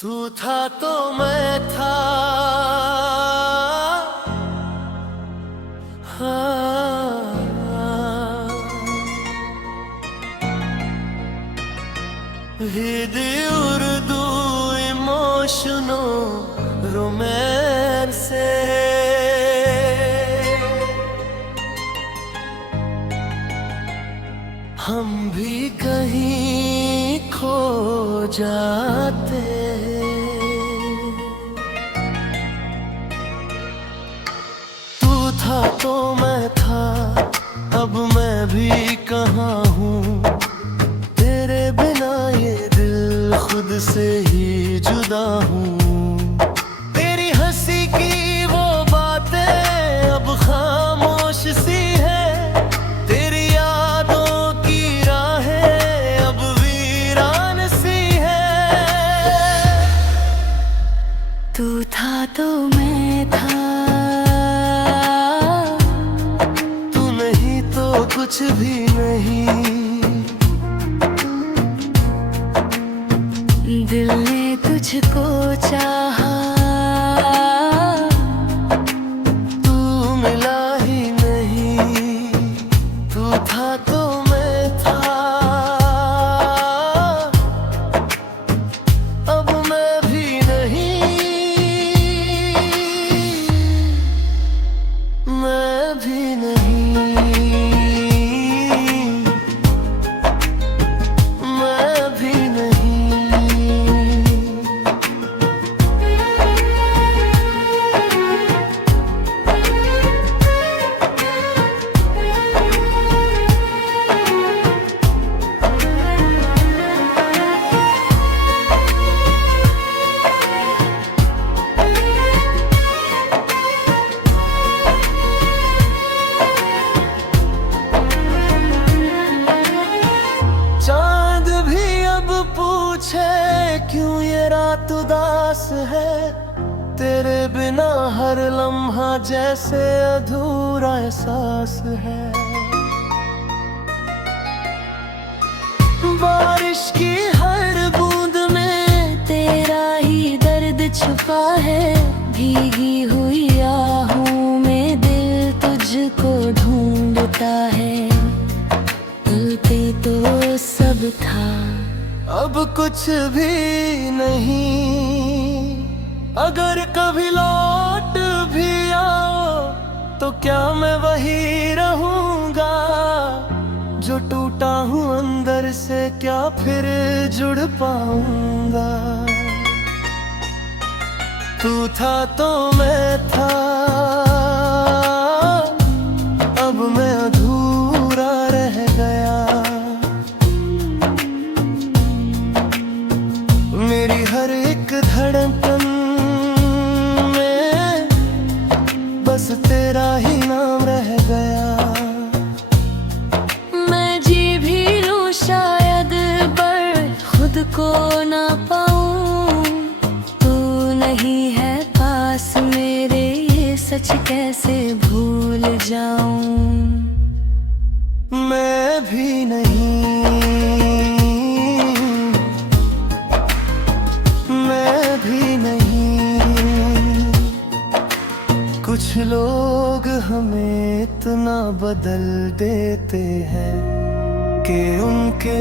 तू था तो मैं था। हाँ, हिंदी उर्दू इमोशनो रोमांस से हम भी कहीं खो जाते। तू था तो मैं था, अब मैं भी कहाँ हूँ। तेरे बिना ये दिल खुद से ही जुदा हूँ। तेरी हंसी की वो बातें अब खामोश सी है। तेरी यादों की राहें अब वीरान सी है। तू था तो मैं था, तू नहीं तो कुछ भी नहीं। दिल ने तुझको चाहा, तू मिला ही नहीं। तू था तो मैं था, अब मैं भी नहीं। मैं भी नहीं, मैं भी नहीं। चांद भी अब पूछे क्यों ये रात उदास है। तेरे बिना हर लम्हा जैसे अधूरा एहसास है। बारिश की हर बूंद में तेरा ही दर्द छुपा है। भीगी हुई आहों में दिल तुझको ढूंढता है। दिल पे तो सब था, अब कुछ भी नहीं। अगर कभी लौट भी आओ तो क्या मैं वही रहूंगा जो टूटा हूँ अंदर से। क्या फिर जुड़ पाऊंगा। तू था तो मैं था, अब मैं अधूरा रह गया। मेरी हर एक धड़कन में बस तेरा ही नाम रह गया। मैं जी भी लूं शायद पर खुद को ना पाऊं। तू नहीं है पास मेरे, ये सच कैसे भूल जाऊं। मैं भी नहीं, मैं भी नहीं। कुछ लोग हमें इतना बदल देते हैं कि उनके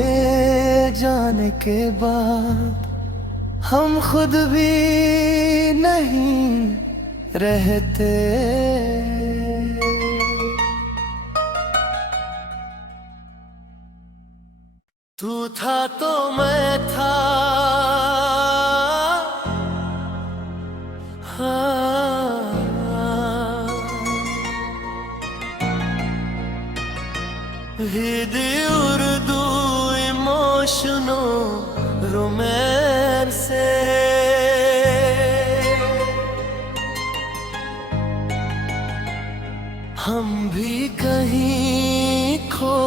जाने के बाद हम खुद भी नहीं रहते। तू था तो मैं था। हाँ, हिंदी उर्दू इमोशनो रोमांस से हम भी कहीं खो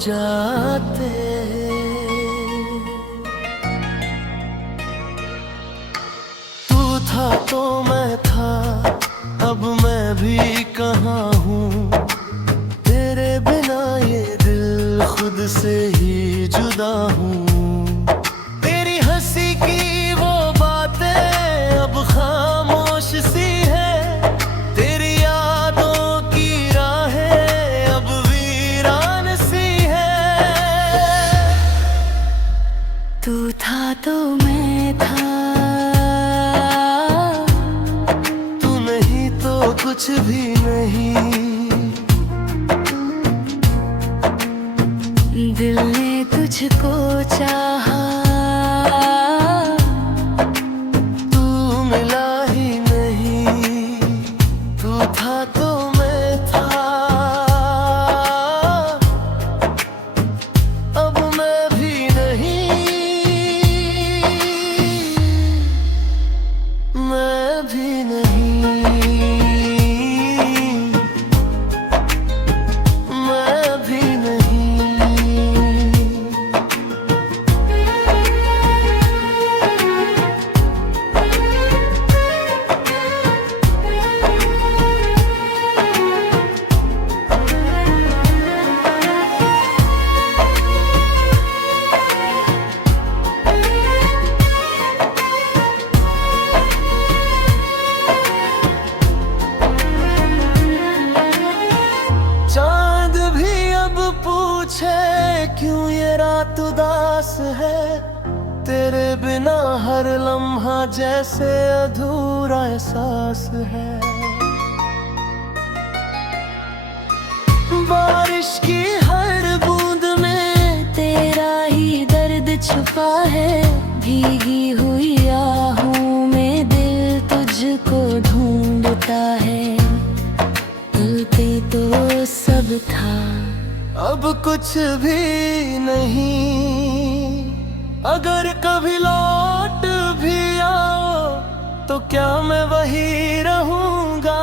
जाते। तू था तो मैं था, अब मैं भी कहाँ हूँ। तेरे बिना ये दिल खुद से ही जुदा हूँ। तेरी हंसी की वो बात था। तू नहीं तो कुछ भी नहीं, दिल ने तुझको चाहा, तू मिला ही नहीं। तू था तो मैं था, अब मैं भी नहीं, मैं भी नहीं, मैं भी नहीं। चांद भी अब पूछे क्यों ये रात उदास है, तेरे बिना हर लम्हा जैसे अधूरा एहसास है। बारिश की हर बूंद में तेरा ही दर्द छुपा है। भीगी हुई आहों में दिल तुझको ढूंढता है। दिल पे तो सब था, अब कुछ भी नहीं। अगर कभी लौट भी आओ तो क्या मैं वही रहूंगा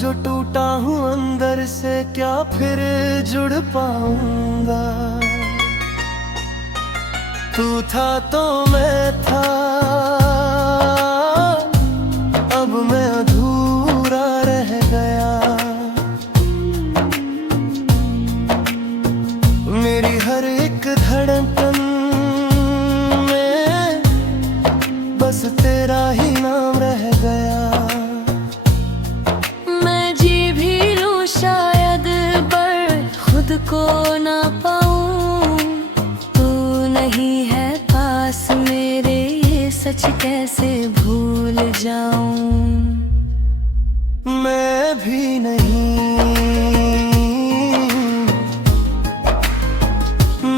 जो टूटा हूँ अंदर से, क्या फिर जुड़ पाऊंगा। तू था तो मैं था, अब मैं अधूरा रह गया। मेरी हर एक धड़कन में बस तेरा ही नाम रह गया। मैं जी भी लूं शायद पर खुद को ना पाऊं। तू नहीं है पास मेरे, ये सच कैसे भूल जाऊं। मैं भी नहीं,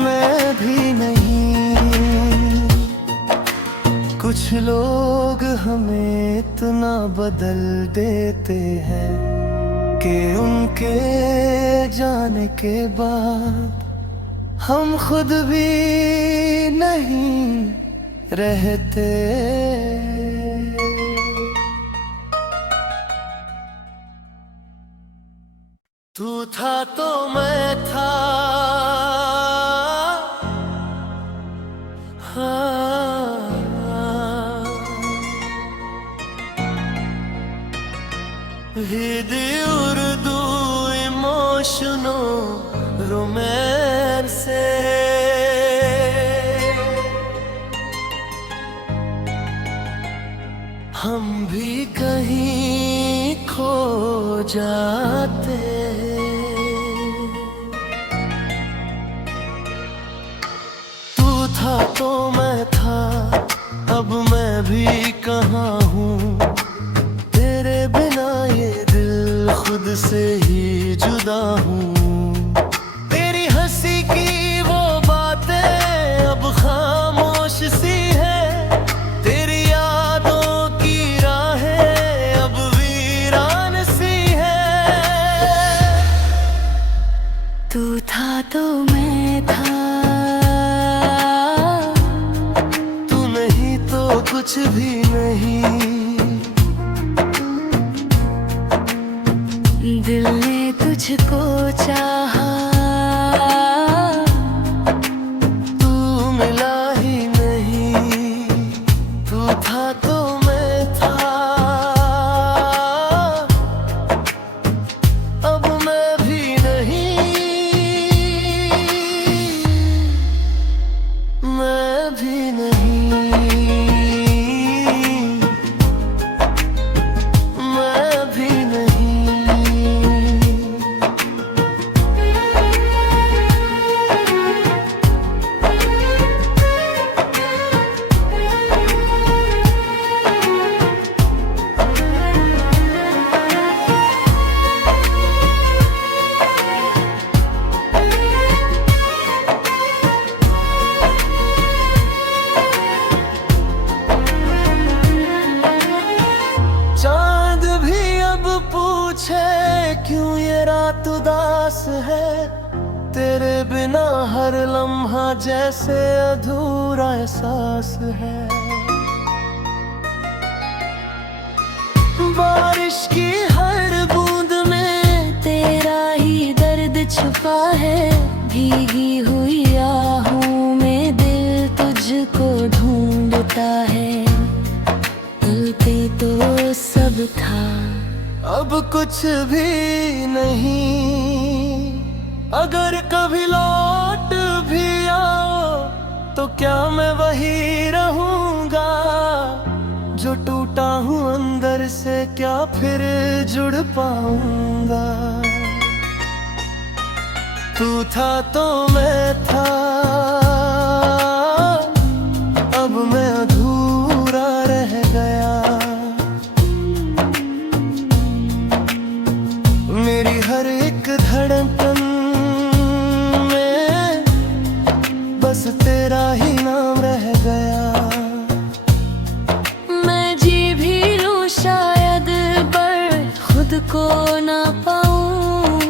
मैं भी नहीं। कुछ लोग हमें इतना बदल देते हैं कि उनके जाने के बाद हम खुद भी नहीं रहते। तू था तो मैं था, हाँ। Hidi Urdu emotional romance, हम भी कहीं खो जाते। तू था तो मैं था, अब मैं भी कहाँ हूँ। तेरे बिना ये दिल खुद से ही जुदा हूँ। तेरी हंसी की वो बातें अब खामोश सी है। तेरी यादों की राहें अब वीरान सी है। तू था तो मैं था, तू नहीं तो कुछ भी नहीं। दिल ने तुझको चाहा, तू मिला ही नहीं। तू था तो मैं था, अब मैं भी नहीं, मैं भी नहीं, मैं भी नहीं। रात उदास है, तेरे बिना हर लम्हा जैसे अधूरा एहसास है। बारिश की हर बूंद में तेरा ही दर्द छुपा है। भीगी हुई आहों में दिल तुझको ढूंढता है। दिल पे तो सब था, अब कुछ भी नहीं। अगर कभी लौट भी आओ तो क्या मैं वही रहूंगा। जो टूटा हूँ अंदर से क्या फिर जुड़ पाऊंगा। तू था तो मैं था, अब मैं अधूरा रह गया। मेरी हर एक धड़कन में बस तेरा ही नाम रह गया। मैं जी भी लूं शायद पर खुद को ना पाऊं।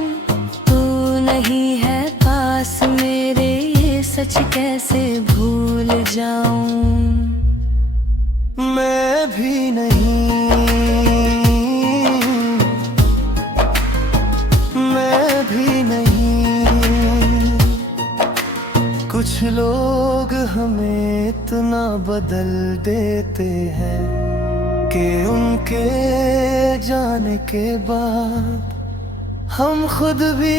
तू नहीं है पास मेरे, ये सच कैसे भूल जाऊं। मैं भी नहीं, मैं भी नहीं। कुछ लोग हमें इतना बदल देते हैं कि उनके जाने के बाद हम खुद भी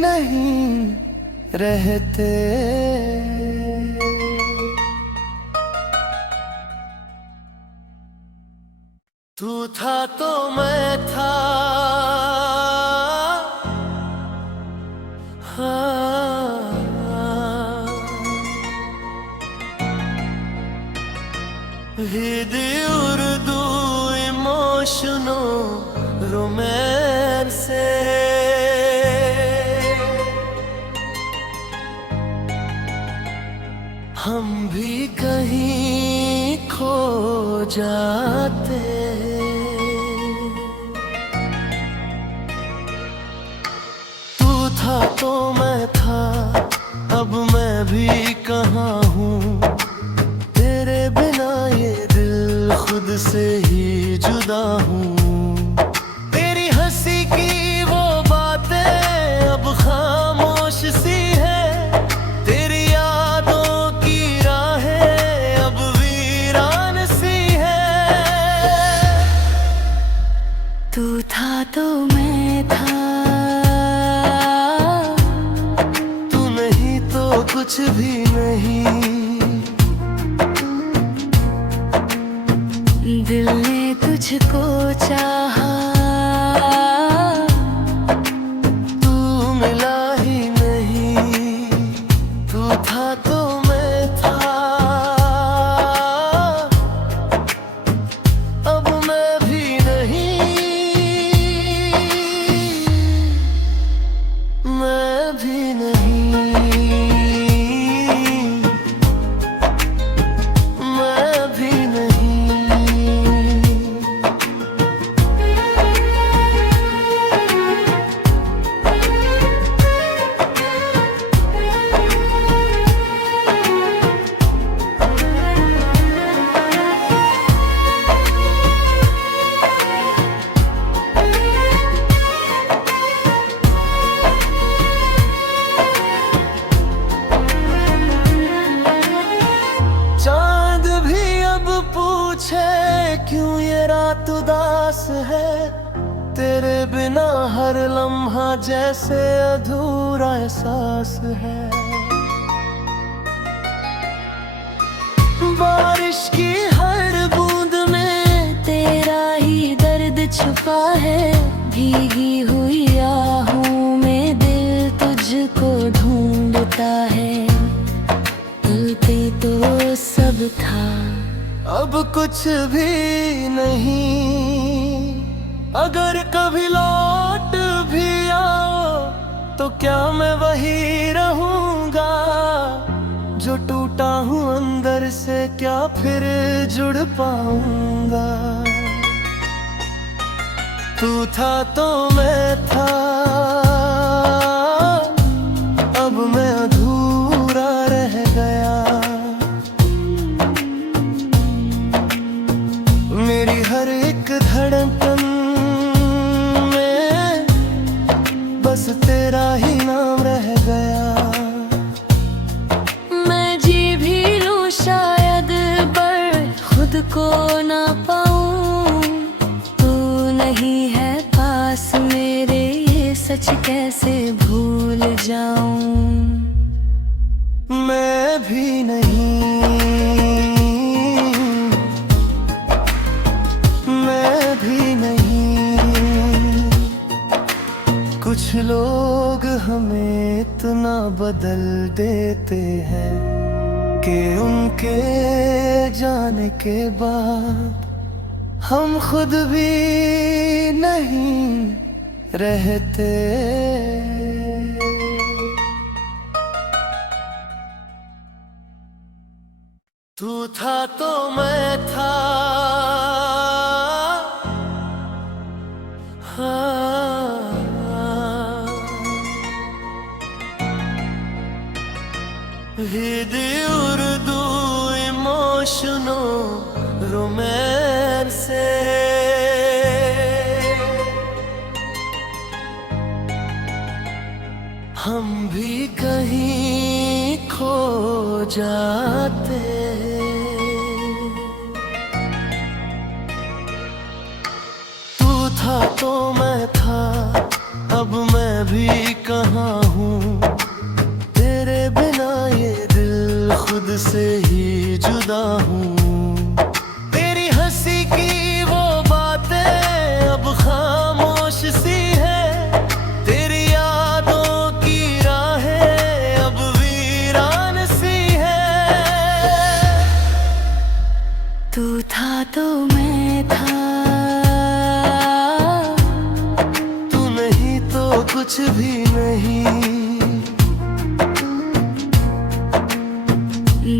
नहीं रहते। तू था तो मैं था, हाँ। Hidi Urdu emotional romance, हम भी कहीं खो जाते। तू था तो मैं था, अब मैं भी कहाँ हूँ। तेरे बिना ये दिल खुद से ही जुदा हूँ। तेरी हंसी की वो बातें अब खामोश सी है। तेरी यादों की राहें अब वीरान सी है। तू था तो मैं था, तू नहीं तो कुछ भी नहीं। दिल ने तुझको चाहा, तू मिला ही नहीं। तू था तो मैं था, अब मैं भी नहीं, मैं भी नहीं, मैं भी नहीं। चांद भी अब पूछे क्यों ये रात उदास है। तेरे बिना हर लम्हा जैसे अधूरा एहसास है। बारिश की हर बूंद में तेरा ही दर्द छुपा है। भीगी हुई आहों में दिल तुझको ढूंढता है। दिल पे तो सब था, अब कुछ भी नहीं। अगर कभी लौट भी आओ तो क्या मैं वही रहूंगा। जो टूटा हूँ अंदर से क्या फिर जुड़ पाऊंगा। तू था तो मैं था, अब मैं अधूरा रह गया। मेरी हर एक धड़कन में बस तेरा ही नाम रह गया। मैं जी भी लूं शायद पर खुद को ना पाऊं, तू नहीं है पास मेरे, ये सच कैसे भूल जाऊं। मैं भी नहीं, मैं भी नहीं। कुछ लोग हमें इतना बदल देते हैं कि उनके जाने के बाद हम खुद भी नहीं रहते। तू था तो मैं था, हाँ। Video urdu emotional romance, हम भी कहीं खो जाते। तू था तो मैं था, अब मैं भी कहाँ हूँ। तेरे बिना ये दिल खुद से ही जुदा हूँ। तेरी हंसी की वो बातें अब खामोश सी है, तेरी यादों की राहें अब वीरान सी है। तू था तो मैं था, तू नहीं तो कुछ भी नहीं।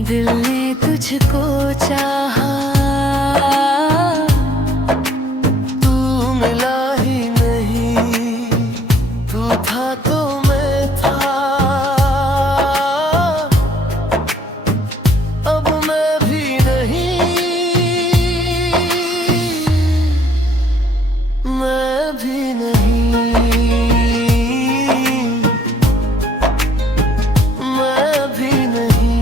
दिल ने तुझको चाहा, तू मिला ही नहीं। तू था तो मैं था, अब मैं भी नहीं, मैं भी नहीं, मैं भी नहीं।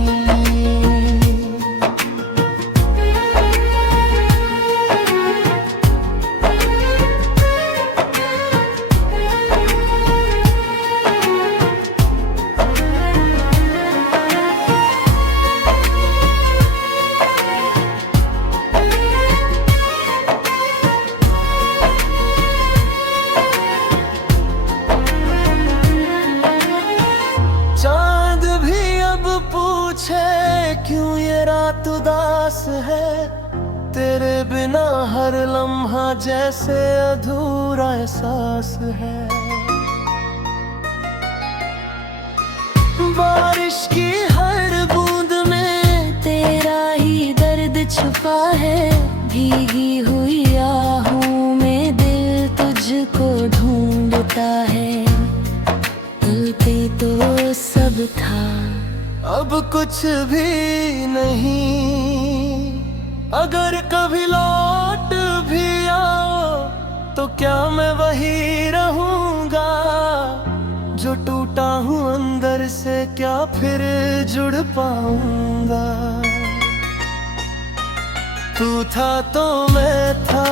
चांद भी अब पूछे क्यों ये रात उदास है, तेरे बिना हर लम्हा जैसे अधूरा एहसास है। बारिश की हर बूंद में तेरा ही दर्द छुपा है। भीगी हुई आहों में दिल तुझको ढूंढता है। दिल पे तो सब था, अब कुछ भी नहीं। अगर कभी लौट भी आओ तो क्या मैं वही रहूंगा जो टूटा हूँ अंदर से, क्या फिर जुड़ पाऊंगा। तू था तो मैं था,